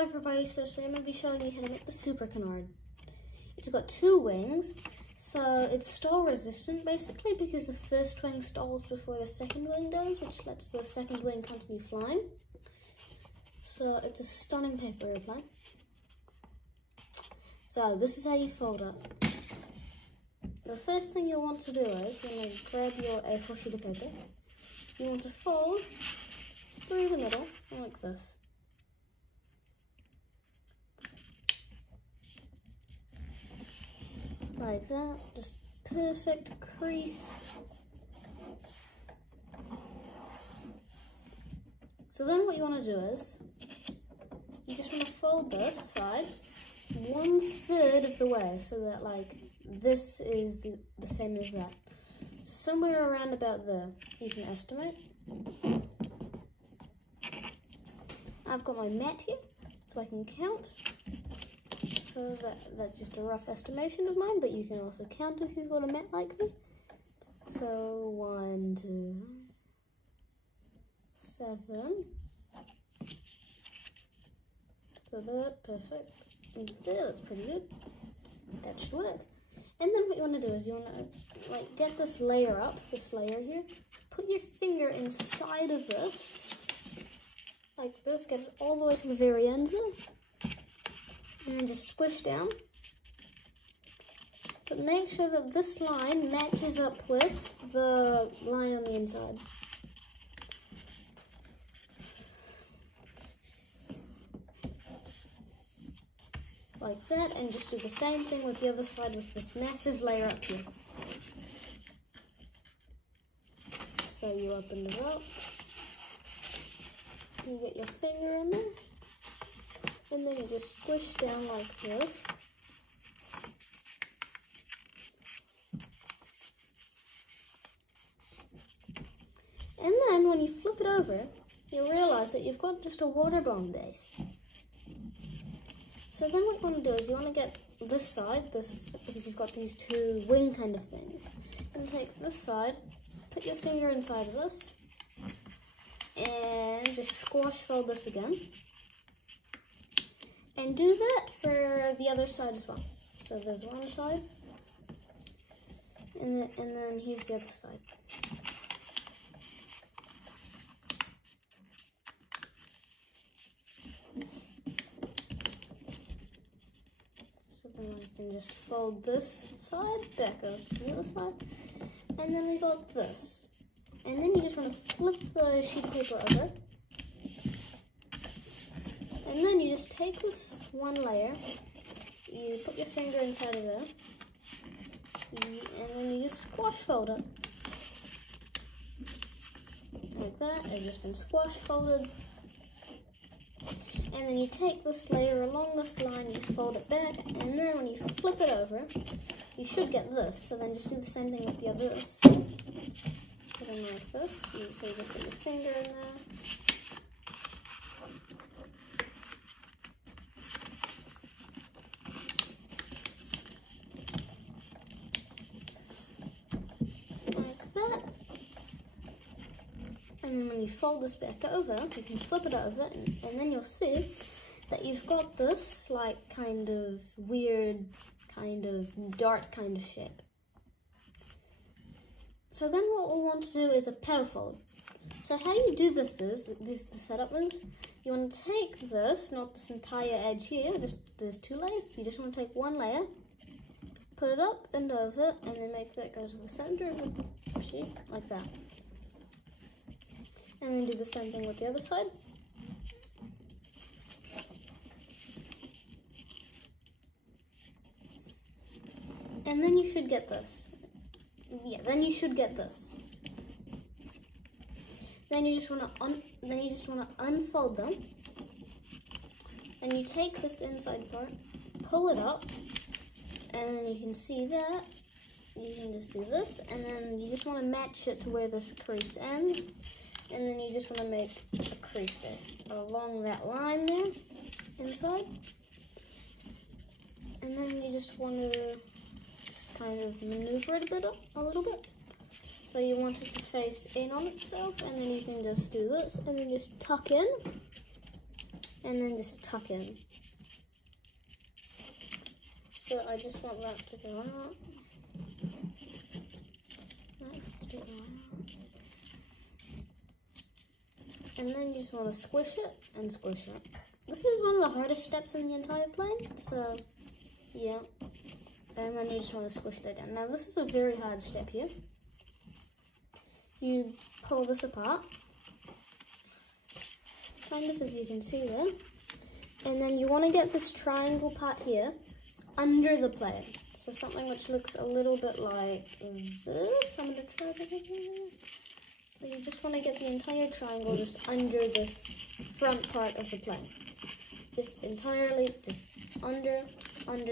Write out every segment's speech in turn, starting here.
Hello everybody, so today I'm going to be showing you how to make the super canard. It's got 2 wings, so it's stall resistant basically because the first wing stalls before the second wing does, which lets the second wing continue flying. So it's a stunning paper airplane. So this is how you fold it. The first thing you'll want to do is you want to grab your A4 sheet of paper. You want to fold through the middle like this. Like that, just perfect crease. So then what you want to do is, you just want to fold this side 1/3 of the way, so that like this is the same as that. So somewhere around about there, you can estimate. I've got my mat here, so I can count. So that's just a rough estimation of mine, but you can also count if you've got a mat like me. So 1, 2, 7. So there, perfect. And there, that's pretty good. That should work. And then what you want to do is you want to like get this layer up, this layer here. Put your finger inside of this, like this. Get it all the way to the very end there. And then just squish down. But make sure that this line matches up with the line on the inside. Like that, and just do the same thing with the other side with this massive layer up here. So you open it up. You get your finger in there. And then you just squish down like this. And then when you flip it over, you'll realize that you've got just a water bomb base. So then what you want to do is you want to get this side, because you've got these 2 wing kind of things. And take this side, put your finger inside of this, and just squash fold this again. And do that for the other side as well. So there's one side, and then here's the other side. So then I can just fold this side back up to the other side, and then we got this. And then you just want to flip the sheet of paper over. And then you just take this one layer, you put your finger inside of there, and then you just squash fold it. Like that, it's just been squash folded. And then you take this layer along this line, you fold it back, and then when you flip it over, you should get this. So then just do the same thing with the other side. Put it like this, so you just put your finger in there. And then when you fold this back over, you can flip it over, and then you'll see that you've got this like kind of weird, kind of dart kind of shape. So then what we'll want to do is a petal fold. So how you do this is, these are the setup moves. You want to take this, not this entire edge here, there's 2 layers. You just want to take one layer, put it up and over, and then make that go to the center of the sheet, like that. And then do the same thing with the other side. And then you should get this. Yeah, then you should get this. Then you just want to unfold them. And you take this inside part, pull it up, and then you can see that. You can just do this, and then you just want to match it to where this crease ends. And then you just want to make a crease there, along that line there, inside. And then you just want to just kind of maneuver it a little bit. So you want it to face in on itself, and then you can just do this, and then just tuck in, and then just tuck in. So I just want that to go out. And then you just want to squish it and squish it. This is one of the hardest steps in the entire plane, so yeah. And then you just want to squish that down. Now this is a very hard step here. You pull this apart, kind of as you can see there. And then you want to get this triangle part here under the plane. So something which looks a little bit like this. I'm going to try to get it. So you just want to get the entire triangle just under this front part of the plane. Just entirely, just under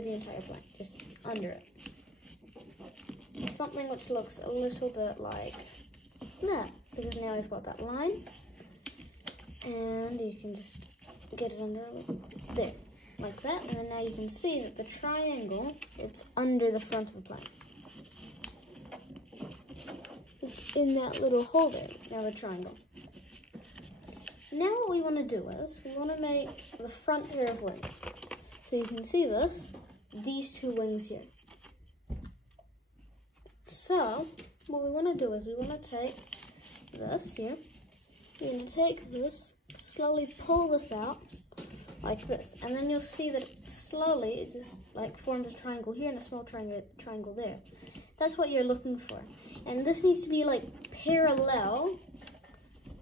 the entire plane. Just under it. Something which looks a little bit like that. Because now we've got that line. And you can just get it under there. Like that. And then now you can see that the triangle, it's under the front of the plane. It's in that little hole there, now the triangle. Now what we want to do is, we want to make the front pair of wings. So you can see this, these two wings here. So, what we want to do is, we want to take this here, we're going to take this, slowly pull this out, like this. And then you'll see that slowly, it just like forms a triangle here and a small triangle there. That's what you're looking for. And this needs to be like parallel,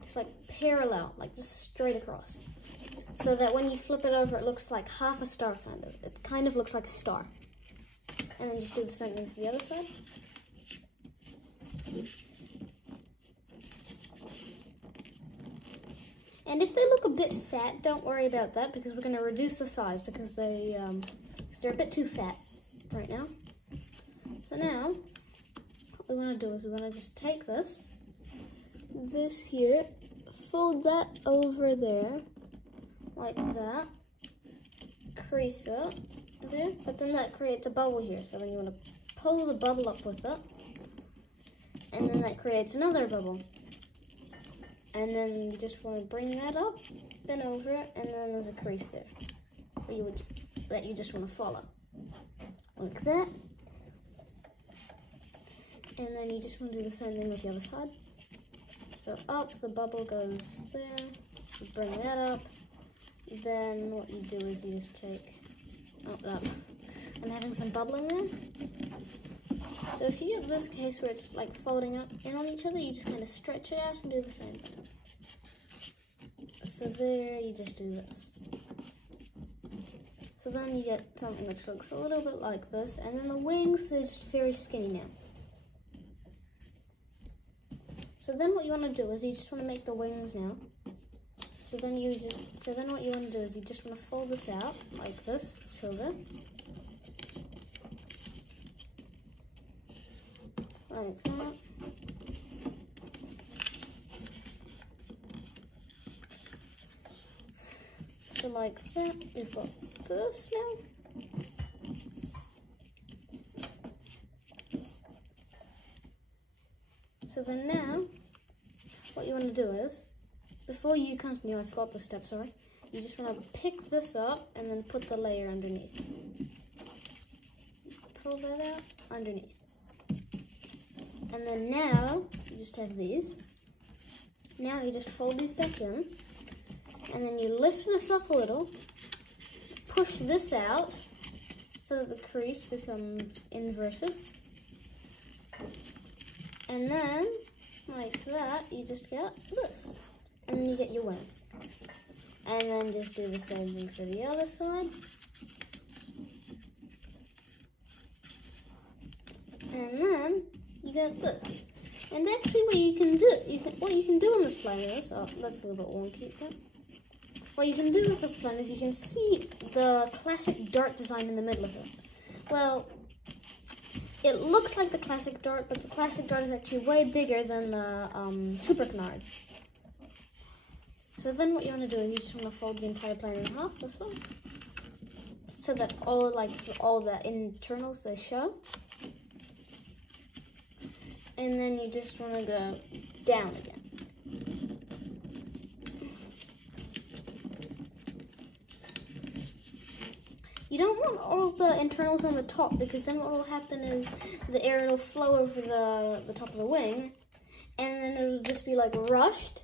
just like parallel, like just straight across. So that when you flip it over, it looks like half a star kind of. It kind of looks like a star. And then just do the same thing for the other side. And if they look a bit fat, don't worry about that because we're going to reduce the size because they're a bit too fat right now. So now, what we want to do is we want to just take this here, fold that over there, like that, crease it there, but then that creates a bubble here. So then you want to pull the bubble up with it, and then that creates another bubble. And then you just want to bring that up, then over it, and then there's a crease there that you just want to follow, like that. And then you just want to do the same thing with the other side. So up, the bubble goes there, you bring that up, then what you do is you just take, I'm having some bubbling there. So if you get this case where it's like folding up in on each other, you just kind of stretch it out and do the same thing. So there, you just do this. So then you get something which looks a little bit like this, and then the wings, they're just very skinny now. So then what you want to do is you just want to make the wings now. So then what you want to do is you just want to fold this out like this till there. Like that. So like that, we've got this now. So then now, what you want to do is, before you continue, I forgot the step, sorry. You just want to pick this up and then put the layer underneath. Pull that out, underneath. And then now, you just have these. Now you just fold these back in. And then you lift this up a little. Push this out so that the crease becomes inverted. And then, like that, you just get this. And then you get your wing. And then just do the same thing for the other side. And then you get this. And actually what you can do in this plane is, oh, that's a little bit wonky, but what you can do with this plane is you can see the classic dart design in the middle of it. Well, it looks like the classic dart, but the classic dart is actually way bigger than the super canard. So then what you want to do is you just want to fold the entire plane in half, this way, so that all the internals, they show. And then you just want to go down again. You don't want all the internals on the top, because then what will happen is the air will flow over the top of the wing, and then it'll just be like rushed.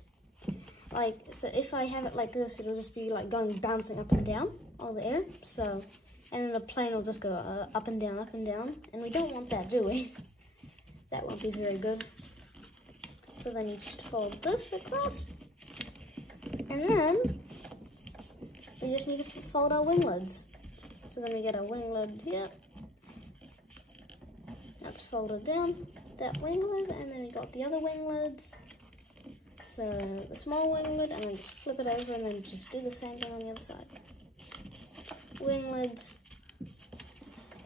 Like, so if I have it like this, it'll just be like bouncing up and down, all the air. So, and then the plane will just go up and down, and we don't want that, do we? That won't be very good. So then you just fold this across, and then we just need to fold our wing lids. So then we get our wing lid here. That's folded down, that wing lid, and then we got the other wing lids. So the small wing lid, and then just flip it over, and then just do the same thing on the other side. Wing lids,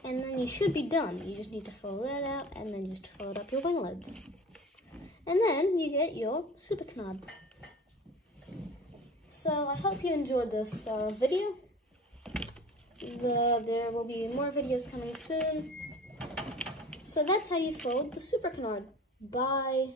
and then you should be done. You just need to fold that out, and then just fold up your wing lids. And then you get your super canard. So I hope you enjoyed this video. There will be more videos coming soon. So that's how you fold the super canard. Bye.